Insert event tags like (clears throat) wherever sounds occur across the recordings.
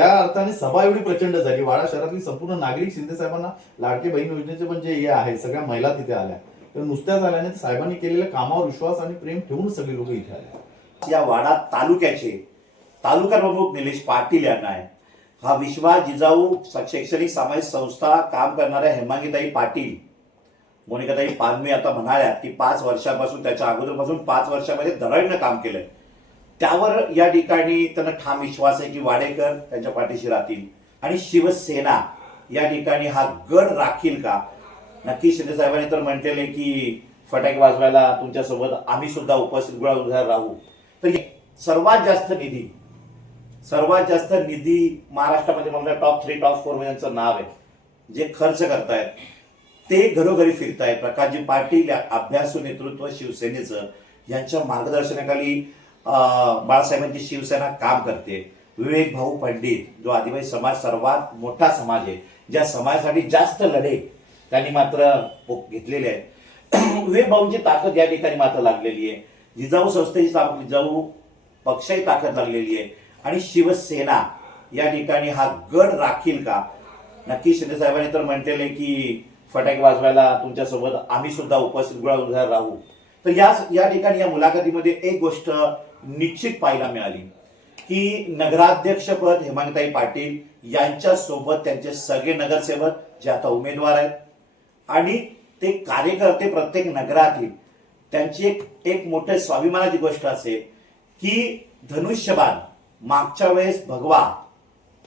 ज्या अर्थाने सभा एवढी प्रचंड झाली वाडा शहरातली संपूर्ण नागरिक शिंदे साहेबांना लाडके बहीण योजनेचे पण जे हे आहे सगळ्या महिला तिथे आल्या. तर नुसत्याच आल्याने साहेबांनी केलेल्या कामावर विश्वास आणि प्रेम ठेवून सगळी लोक इथे आले या वाडा तालुक्याचे तालुका प्रमुख निलेश पाटील यांना आहे. हा विश्वास जिजाऊ शैक्षणिक सामाजिक संस्था काम करणाऱ्या हेमांगीताई पाटील मोनिकाताई पानवे आता म्हणाल्या की पाच वर्षापासून त्याच्या अगोदरपासून पाच वर्षामध्ये धडाडीनं काम केलंय. त्यावर या ठिकाणी त्यांना ठाम विश्वास आहे की वाडेकर त्यांच्या पाठीशी राहतील. आणि शिवसेना या ठिकाणी हा गड राखील का? नक्की शिंदे साहेबांनी तर म्हटलेले की फटाके वाजवायला तुमच्यासोबत आम्ही सुद्धा उपस्थित गुळा उभ्या राहू. तर सर्वात जास्त निधी सर्वात जास्त निधी महाराष्ट्रामध्ये मला टॉप थ्री टॉप फोर यांचं नाव आहे. जे खर्च करतायत ते घरोघरी फिरतायत. प्रकाशजी पाटील अभ्यासू नेतृत्व शिवसेनेचं यांच्या मार्गदर्शनाखाली बाळासाहेबांची शिवसेना काम करते. विवेक भाऊ पंडित जो आदिवासी समाज सर्वात मोठा समाज आहे ज्या समाजासाठी जास्त लढे त्यांनी मात्र घेतलेले आहेत. (clears throat) विवेक भाऊंची ताकद या ठिकाणी मात्र लागलेली आहे. जिजाऊ संस्थेची ताकद जिजाऊ पक्षाची ताकद लागलेली आहे. आणि शिवसेना या ठिकाणी हा गड राखील का? नक्की शिंदे साहेबांनी तर म्हटलेले की फटाके वाजवायला तुमच्यासोबत आम्ही सुद्धा उपस्थित गुळा राहू. तर या या ठिकाणी या मुलाखतीमध्ये एक गोष्ट निश्चित पाहायला मिळाली. की नगराध्यक्षपद हेमांगताई पाटील यांच्या सोबत त्यांचे सगळे नगरसेवक जे आता उमेदवार आहेत आणि ते कार्यकर्ते प्रत्येक नगरातील त्यांची एक एक मोठे स्वाभिमानाची गोष्ट असेल की धनुष्यबाण मागच्या वेळेस भगवा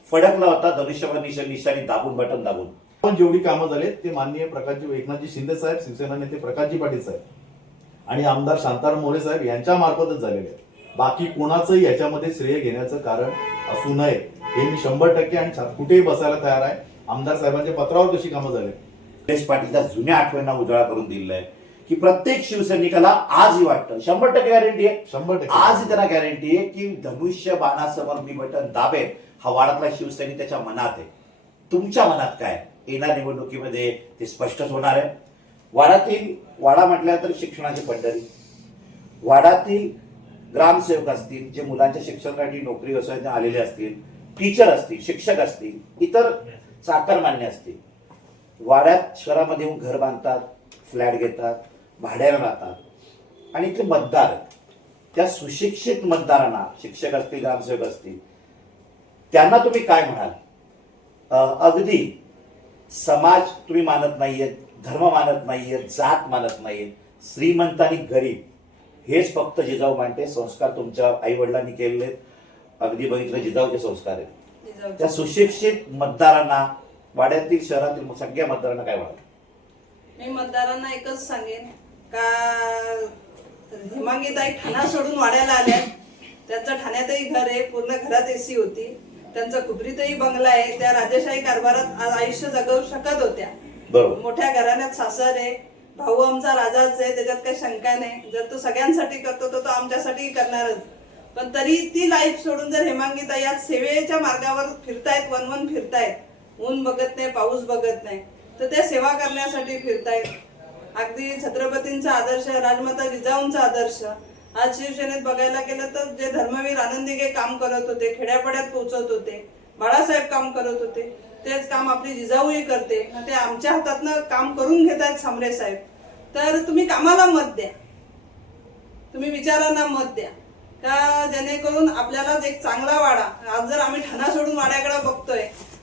फडकला होता धनुष्यबाण निशाणी निशाने दाबून बटन दाबून. पण जेवढी कामं झालेत ते माननीय प्रकाशजी एकनाथजी शिंदे साहेब शिवसेना नेते प्रकाशजी पाटील साहेब आणि आमदार शांताराम मोरे साहेब यांच्या मार्फतच झालेले आहेत. बाकी कोणाचंही याच्यामध्ये श्रेय घेण्याचं कारण असू नये. हे मी शंभर टक्के आणि कुठेही बसायला तयार आहे. आमदार साहेबांच्या पत्रावर कशी कामं झाली? निलेश पाटीलच्या जुन्या आठवणींना उजाळा करून दिलेला आहे की प्रत्येक शिवसैनिकाला आजही वाटतं. शंभर टक्के गॅरंटी आहे. शंभर टक्के. आज त्यांना गॅरंटी आहे की धनुष्य बाणासमोर मी बटन दाबेन. हा वाडातला शिवसैनिक त्याच्या मनात आहे. तुमच्या मनात काय? येणार निवडणुकीमध्ये ते स्पष्टच होणार आहे. वाडातील वाडा म्हटल्या तर शिक्षणाची पंढरी. वाडातील ग्रामसेवक असतील जे मुलांच्या शिक्षणासाठी नोकरी व्यवसायात आलेले असतील टीचर असतील शिक्षक असतील इतर चाकरमान्य असतील वाड्यात शहरामध्ये येऊन घर बांधतात फ्लॅट घेतात भाड्याने राहतात. आणि ते मतदार त्या सुशिक्षित मतदारांना शिक्षक असतील ग्रामसेवक असतील त्यांना तुम्ही काय म्हणाल? अगदी समाज तुम्ही मानत नाहीये धर्म मानत नाहीये जात मानत नाहीये श्रीमंत आणि गरीब हेच फक्त जिजाऊ मानते संस्कार तुमच्या आई वडिलांनी केलेले. अगदी बघितलं जिजाऊचे संस्कार आहेत. त्या सुशिक्षित मतदारांना वाड्यातील शहरातील सगळ्या मतदारांना काय म्हणाल मी मतदारांना एकच सांगेन. का हिमांगीताई ठाणा सोडून वाड्याला आल्या त्यांचं ठाण्यातही घर आहे पूर्ण घरात एसी होती. त्यांचा कुपरीतही बंगला आहे. त्या राजेशाही कारभारात आज आयुष्य जगवू शकत होत्या. बरोबर. मोठ्या घराण्यात सासर आहे. भाऊ आमचा राजाच आहे त्याच्यात काही शंका नाही. जर तो सगळ्यांसाठी करतो तर तो आमच्यासाठी करणारच. पण तरी ती लाईफ सोडून जर हेमांगीता या सेवेच्या मार्गावर फिरतायत वनवन फिरतायत ऊन बघत नाही पाऊस बघत नाही तर त्या सेवा करण्यासाठी फिरतायत. अगदी छत्रपतींचा आदर्श राजमाता जिजाऊंचा आदर्श. आज शिवसेनेत बघायला गेलं तर जे धर्मवीर आनंदीगे काम करत होते खेड्यापाड्यात पोहोचत होते बाळासाहेब काम करत होते तेच काम आपली जिजाऊही करते. ते आमच्या हातातनं काम करून घेत आहेत सामरे साहेब. तर तुम्ही कामाला मत द्या. तुम्ही विचारांना मत द्या. का जेणेकरून आपल्यालाच एक चांगला वाडा आज जर आम्ही ठाणा सोडून वाड्याकडे बघतोय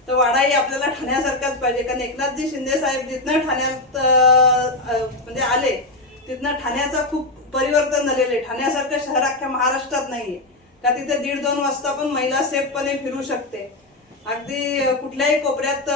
तर वाडाही आपल्याला ठाण्यासारखाच पाहिजे. कारण एकनाथजी शिंदे साहेब जिथनं ठाण्यात म्हणजे आले तिथनं ठाण्याचं खूप परिवर्तन झालेलं आहे. ठाण्यासारखं शहर अख्ख्या महाराष्ट्रात नाहीये. का तिथे दीड दोन वाजता पण महिला सेफपणे फिरू शकते. अगदी कुठल्याही कोपऱ्यात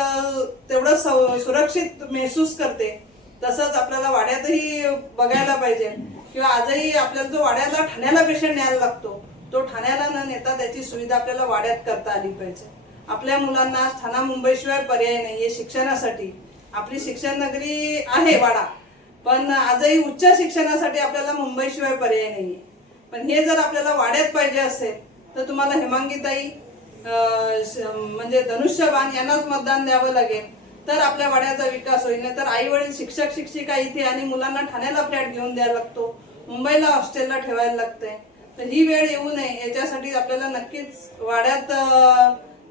तेवढं सव- सुरक्षित महसूस करते. तसंच आपल्याला वाड्यातही बघायला पाहिजे. किंवा आजही आपल्याला जो वाड्याला ठाण्याला पेशंट न्यायला लागतो तो ठाण्याला न नेता त्याची सुविधा आपल्याला वाड्यात करता आली पाहिजे. आपल्या मुलांना ठाणा मुंबईशिवाय पर्याय नाहीये शिक्षणासाठी. आपली शिक्षण नगरी आहे वाडा पण आजही उच्च शिक्षणासाठी आपल्याला मुंबईशिवाय पर्याय नाहीये. पण हे जर आपल्याला वाड्यात पाहिजे असेल तर तुम्हाला हेमांगीताई म्हणजे धनुष्यबाण यांनाच मतदान द्यावं लागेल. तर आपल्या वाड्याचा विकास होईल. नाही तर आई वडील शिक्षक शिक्षिका इथे आणि मुलांना ठाण्याला फ्लॅट घेऊन द्यायला लागतो. मुंबईला हॉस्टेलला ठेवायला लागतंय. तर ही वेळ येऊ नये. याच्यासाठी आपल्याला नक्कीच वाड्यात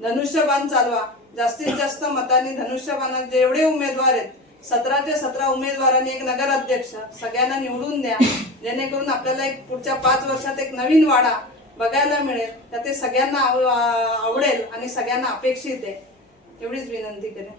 धनुष्यबाण चालवा. जास्तीत जास्त मतांनी धनुष्यबाणात जेवढे उमेदवार आहेत सतराच्या सतरा उमेदवारांनी एक नगराध्यक्ष सगळ्यांना निवडून द्या. जेणेकरून आपल्याला एक पुढच्या पाच वर्षात एक नवीन वाडा बघायला मिळेल. तर ते सगळ्यांना आवडेल आणि सगळ्यांना अपेक्षित आहे. एवढीच विनंती करेन.